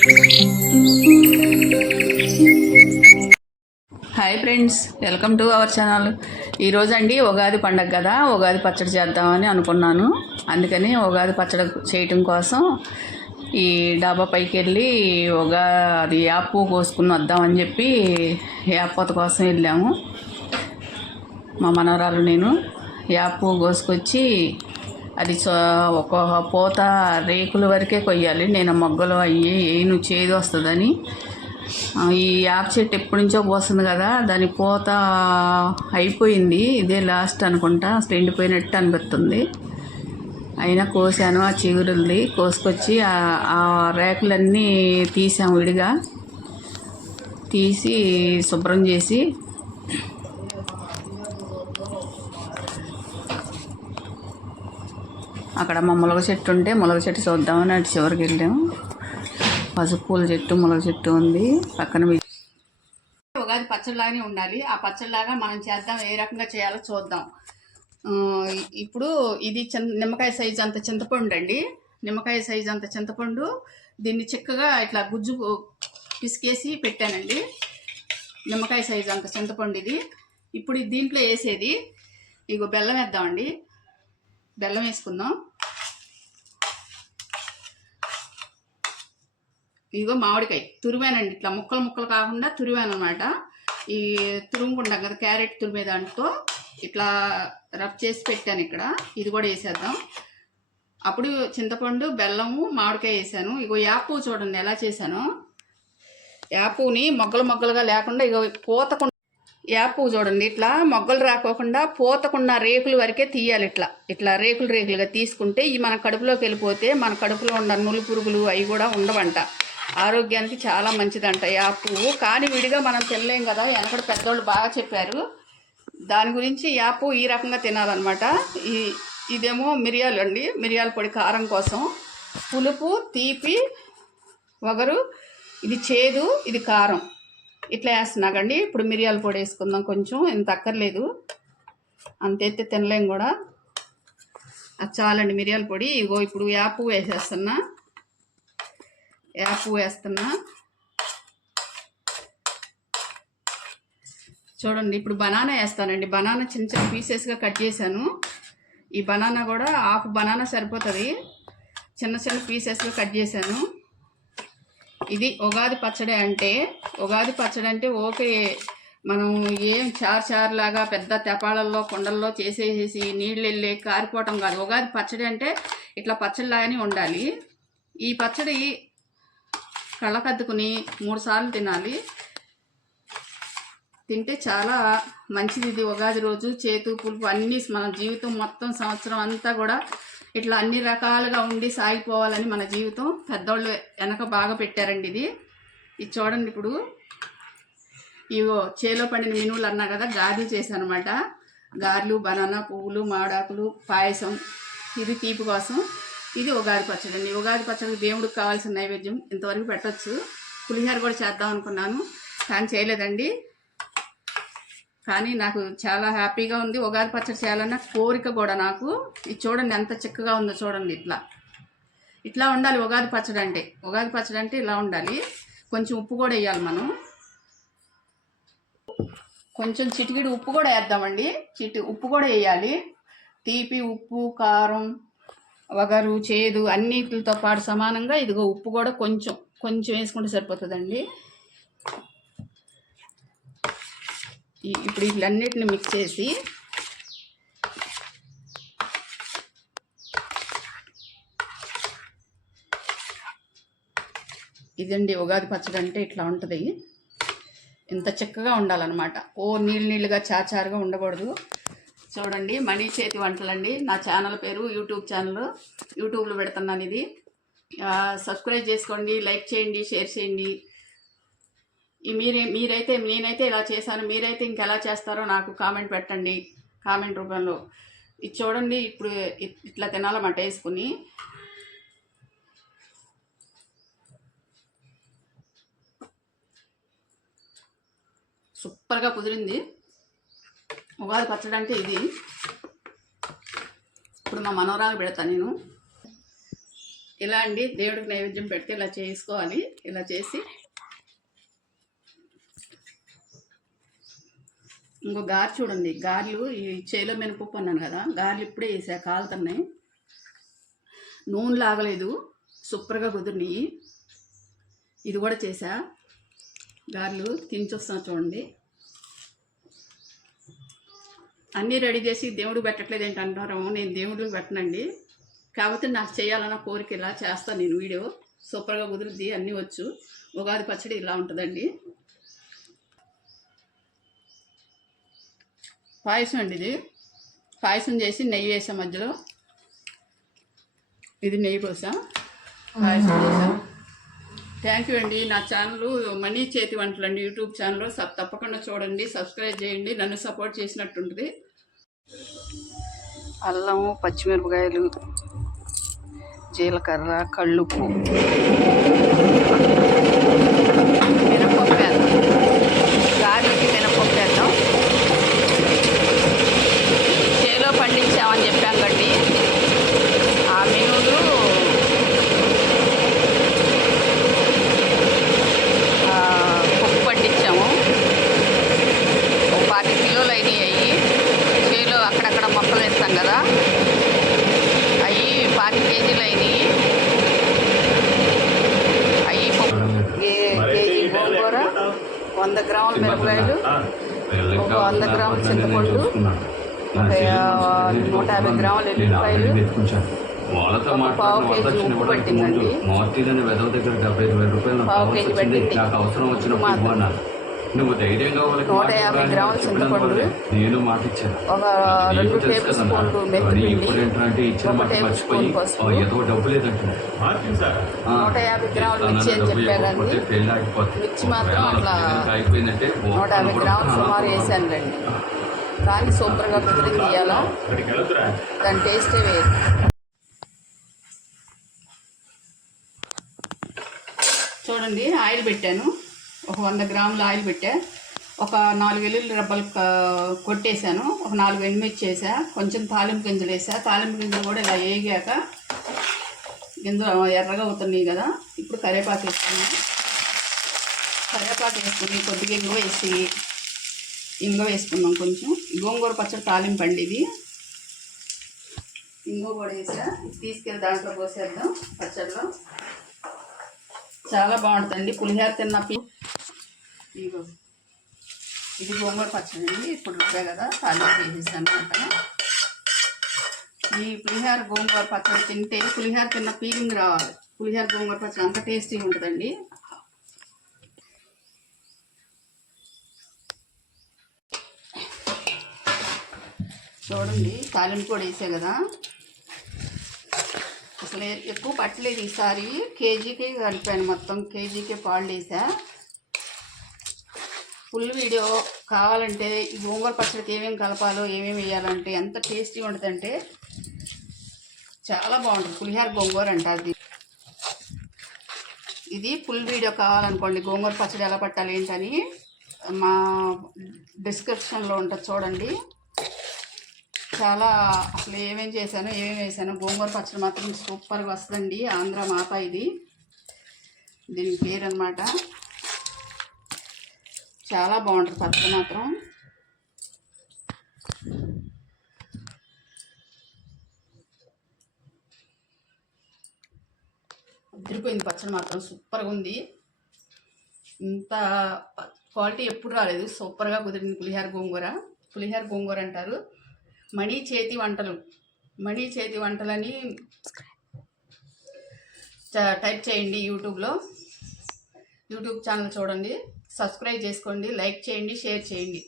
Hi friends, welcome to our channel. ఈరోజు అండి ఉగాది పండగ కదా, ఉగాది పచ్చడి చేద్దామని అనుకున్నాను. అందుకని ఉగాది పచ్చడి చేయటం కోసం ఈ డాబా పైకి వెళ్ళి ఉగాది యాప్ కోసుకుని వద్దామని చెప్పి యాపోత కోసం వెళ్ళాము. మా మనవరాలు నేను యాప్ కోసుకొచ్చి అది ఒక పూత రేకుల వరకే కొయ్యాలి. నేను మొగ్గలు అయ్యి ఏను చేదు వస్తుందని ఈ యాప్ చెట్టు ఎప్పటి నుంచో పోస్తుంది కదా, దాని పూత అయిపోయింది. ఇదే లాస్ట్ అనుకుంటా, అసలు ఎండిపోయినట్టు అనిపిస్తుంది. అయినా కోసాను. ఆ చిగురుల్ది కోసుకొచ్చి ఆ రేకులన్నీ తీసాము. విడిగా తీసి శుభ్రం చేసి అక్కడ మా ములగ చెట్టు ఉంటే ములగ చెట్టు చూద్దామని అటు చివరికి వెళ్ళాము. పసుపు పూల చెట్టు, ములగ చెట్టు ఉంది పక్కన. ఉగాది పచ్చడిలాగానే ఉండాలి. ఆ పచ్చడిలాగా మనం చేద్దాం, ఏ రకంగా చేయాలో చూద్దాం. ఇప్పుడు ఇది నిమ్మకాయ సైజు అంత చింతపండు అండి. నిమ్మకాయ సైజు అంత చింతపండు, దీన్ని చిక్కగా ఇట్లా గుజ్జు పిసికేసి పెట్టానండి. నిమ్మకాయ సైజు అంత చింతపండు ఇది. ఇప్పుడు దీంట్లో వేసేది ఇగో బెల్లం వేద్దామండి. బెల్లం వేసుకుందాం. ఇదిగో మామిడికాయ తురిమానండి, ఇట్లా ముక్కలు ముక్కలు కాకుండా తురిమాను అనమాట. ఈ తురుముకుంటాం కదా, క్యారెట్ తురిమే దాంట్లో ఇట్లా రఫ్ చేసి పెట్టాను ఇక్కడ. ఇది కూడా వేసేద్దాం. అప్పుడు చింతపండు, బెల్లము, మామిడికాయ వేసాను. ఇగో యాపు చూడండి ఎలా చేశాను. యాపుని మొగ్గలు మొగ్గలుగా లేకుండా ఇగో పూతకుండా యాపు చూడండి ఇట్లా మొగ్గలు రాకోకుండా పూతకుండా రేకుల వరకే తీయాలి. ఇట్లా ఇట్లా రేకులుగా తీసుకుంటే ఈ మన కడుపులోకి వెళ్ళిపోతే మన కడుపులో ఉన్న నులు పురుగులు అవి కూడా ఉండవంట. ఆరోగ్యానికి చాలా మంచిదంట యాపు. కానీ విడిగా మనం తినలేం కదా, వెనకడ పెద్దోళ్ళు బాగా చెప్పారు దాని గురించి. యాపు ఈ రకంగా తినాలన్నమాట. ఇదేమో మిరియాలు అండి, మిరియాల పొడి కారం కోసం. పులుపు, తీపి, వగరు, ఇది చేదు, ఇది కారం. ఇట్లా వేస్తున్నాకండి. ఇప్పుడు మిరియాల పొడి వేసుకుందాం కొంచెం, ఇంత అక్కర్లేదు, అంతైతే తినలేం కూడా. అది చాలండి మిరియాల పొడి. ఇగో ఇప్పుడు యాపు వేసేస్తున్నా. యాపు వేస్తున్నా చూడండి. ఇప్పుడు బనానా వేస్తానండి. బనానా చిన్న చిన్న పీసెస్గా కట్ చేశాను. ఈ బనానా కూడా హాఫ్ బనానా సరిపోతుంది, చిన్న చిన్న పీసెస్గా కట్ చేశాను. ఇది ఉగాది పచ్చడి అంటే. ఉగాది పచ్చడి అంటే ఓకే, మనం ఏం చారు లాగా పెద్ద తెపాళల్లో కుండల్లో చేసేసి నీళ్ళు వెళ్ళి కారిపోవటం కాదు. ఉగాది పచ్చడి అంటే ఇట్లా పచ్చడిలాగానే ఉండాలి. ఈ పచ్చడి కళ్ళకద్దుకుని 3 సార్లు తినాలి. తింటే చాలా మంచిది. ఇది ఉగాది రోజు చేతు పులుపు అన్నీ మన జీవితం మొత్తం సంవత్సరం అంతా కూడా ఇట్లా అన్ని రకాలుగా ఉండి సాగిపోవాలని మన జీవితం పెద్దోళ్ళు వెనక బాగా పెట్టారండి. ఇది చూడండి. ఇప్పుడు ఇవో చేలో పండిన మినువులు అన్నా కదా, గారెలు చేశాను అనమాట. గారెలు, బనానా, పువ్వులు, మామిడాకులు, పాయసం. ఇది తీపి కోసం. ఇది ఉగాది పచ్చడి అండి. ఉగాది పచ్చడి దేవుడికి కావాల్సిన నైవేద్యం ఇంతవరకు పెట్టచ్చు. పులిహోర కూడా చేద్దాం అనుకున్నాను కానీ చేయలేదండి. కానీ నాకు చాలా హ్యాపీగా ఉంది. ఉగాది పచ్చడి చేయాలన్న కోరిక కూడా నాకు. ఇది చూడండి ఎంత చిక్కగా ఉందో చూడండి. ఇట్లా ఉండాలి ఉగాది పచ్చడి అంటే. ఉగాది పచ్చడి అంటే ఇలా ఉండాలి. కొంచెం ఉప్పు కూడా వేయాలి మనం. కొంచెం చిటికిడి ఉప్పు కూడా వేద్దామండి. ఉప్పు కూడా వేయాలి. తీపి, ఉప్పు, కారం, వగరు, చేదు అన్నిటితో పాటు సమానంగా ఇదిగో ఉప్పు కూడా కొంచెం కొంచెం వేసుకుంటే సరిపోతుందండి. ఇప్పుడు వీటన్నిటిని మిక్స్ చేసి ఇదండి ఉగాది పచ్చడి అంటే ఇట్లా ఉంటుంది. ఇంత చక్కగా ఉండాలన్నమాట. ఓ నీళ్ళుగా చారుగా ఉండకూడదు. చూడండి, మనీ చేతి వంటలండి. నా ఛానల్ పేరు, యూట్యూబ్ ఛానల్, యూట్యూబ్లో పెడుతున్నాను. ఇది సబ్స్క్రైబ్ చేసుకోండి, లైక్ చేయండి, షేర్ చేయండి. మీరైతే నేనైతే ఇలా చేశాను, మీరైతే ఇంకెలా చేస్తారో నాకు కామెంట్ పెట్టండి, కామెంట్ రూపంలో. ఇది చూడండి. ఇప్పుడు ఇట్లా తినాలన్నమాట వేసుకుని. సూపర్గా కుదిరింది ఉగాది పచ్చడి అంటే ఇది. ఇప్పుడు మా మనవరాలు పెడతాను నేను. ఇలా అండి దేవుడికి నైవేద్యం పెడితే ఇలా చేసుకోవాలి. ఇలా చేసి ఇంకో గారె చూడండి. గారెలు ఈ చేలో మినపప్పు అన్నాను కదా, గారెలు ఇప్పుడే వేసా, కాలుతున్నాయి. నూనె లాగలేదు, సూపర్గా కుదిరినాయి. ఇది కూడా చేసా. గారెలు తినిచొస్తున్నా చూడండి. అన్నీ రెడీ చేసి దేవుడికి పెట్టట్లేదు ఏంటి అంటారు. నేను దేవుడికి పెట్టనండి, కాకపోతే నాకు చేయాలన్న కోరిక ఇలా చేస్తాను నేను. వీడియో సూపర్గా కుదురుద్ది, అన్నీ వచ్చు. ఉగాది పచ్చడి ఇలా ఉంటుందండి. పాయసం అండి ఇది. పాయసం చేసి నెయ్యి వేసా మధ్యలో. ఇది నెయ్యి పోసా, పాయసం చేసా. థ్యాంక్ యూ అండి. నా ఛానల్ మనీ చేతి వంటలు అండి, యూట్యూబ్ ఛానల్. తప్పకుండా చూడండి, సబ్స్క్రైబ్ చేయండి, నన్ను సపోర్ట్ చేసినట్టుంటుంది. అల్లం, పచ్చిమిరపకాయలు, జీలకర్ర, కళ్ళుప్పు, మినపప్పు వేద్దాం. గారెలకి మినపప్పు వేద్దాం. చేలో పండించామని చెప్పాం కండి. ఆ మినువులు పప్పు పండించాము. ఒక 10 కిలోలు అయినాయి. అవి చేలో అక్కడక్కడ మొక్కలు వేస్తాం కదా, అవి 10 కేజీలు అయినాయి. అవి కేజీ గోంగూర, 100 గ్రాముల మిరపకాయలు, ఒక 100 గ్రాముల చింతపండు, 150 గ్రాముల ఎల్లిపాయలు, పావు కేజీ ఉప్పు పట్టిందండి. పావు కేజీ పట్టింది. నువ్వు ధైర్యంగా 150 గ్రాముల చింతపండు, ఒక 2 టేబుల్ స్పూన్లు మెంతిపిండి, 1 టేబుల్ స్పూన్ పసుపు, 150 గ్రాములు మిర్చి అని చెప్పారండి. మిర్చి మాత్రం అట్లా 150 గ్రాములు సుమారు వేసానులేండి. కానీ సూపర్గా కుదిరింది ఇవాళ. దాని టేస్టే వేరు. చూడండి, ఆయిల్ పెట్టాను. ఒక 100 గ్రాముల ఆయిల్ పెట్టా. ఒక 4 వెల్లుల్లి రబ్బలు కొట్టేశాను. ఒక 4 ఎండుమిర్చి వేసా. కొంచెం తాలింపు గింజలు వేసా. తాలింపు గింజలు కూడా ఇలా వేగాక, గింజలు ఎర్రగా అవుతున్నాయి కదా, ఇప్పుడు కరివేపాకు వేసుకున్నాను. కరివేపాకు వేసుకుని కొద్దిగా ఇంగువ వేసుకున్నాం కొంచెం. గోంగూర పచ్చడి తాలింపు అండి ఇది. ఇంగువ కూడా వేసా. తీసుకెళ్ళి దాంట్లో పోసేద్దాం. పచ్చడిలో చాలా బాగుంటుందండి. పులిహోర తిన్న ఇది గోంగూర పచ్చడి అండి. ఇప్పుడు రుబ్బే కదా, తాలింపు వేసేసాను అనమాట. ఈ పులిహోర గోంగూర పచ్చడి తింటే పులిహోర తిన్న ఫీలింగ్ రావాలి. పులిహోర గోంగూర పచ్చడి అంత టేస్టీగా ఉంటుందండి. చూడండి, తాలింపు కూడా వేసా కదా. అసలు ఎక్కువ పట్టలేదు ఈసారి. కేజీకి కలిపాను, మొత్తం కేజీకే పాళ్ళు వేసా. ఫుల్ వీడియో కావాలంటే ఈ గోంగూర పచ్చడికి ఏమేమి కలపాలో, ఏమేమి వేయాలంటే ఎంత టేస్టీగా ఉంటుందంటే చాలా బాగుంటుంది. పులిహోర గోంగూర అంటారు ఇది. ఫుల్ వీడియో కావాలనుకోండి, గోంగూర పచ్చడి ఎలా పట్టాలి ఏంటని మా డిస్క్రిప్షన్లో ఉంటుంది చూడండి. చాలా అసలు ఏమేమి చేశాను, ఏమేమి వేసాను. గోంగూర పచ్చడి మాత్రం సూపర్గా వస్తుందండి. ఆంధ్ర మాత ఇది, దీని పేరు అన్నమాట. చాలా బాగుంటుంది పచ్చడి మాత్రం. ఉదిరిపోయింది పచ్చడి మాత్రం, సూపర్గా ఉంది. ఇంత క్వాలిటీ ఎప్పుడు రాలేదు. సూపర్గా కుదిరింది పులిహోర గోంగూర. పులిహోర గోంగూర అంటారు. మణి చేతి వంటలు, మణి చేతి వంటలని టైప్ చేయండి యూట్యూబ్లో. యూట్యూబ్ ఛానల్ చూడండి, సబ్స్క్రైబ్ చేసుకోండి, లైక్ చేయండి, షేర్ చేయండి.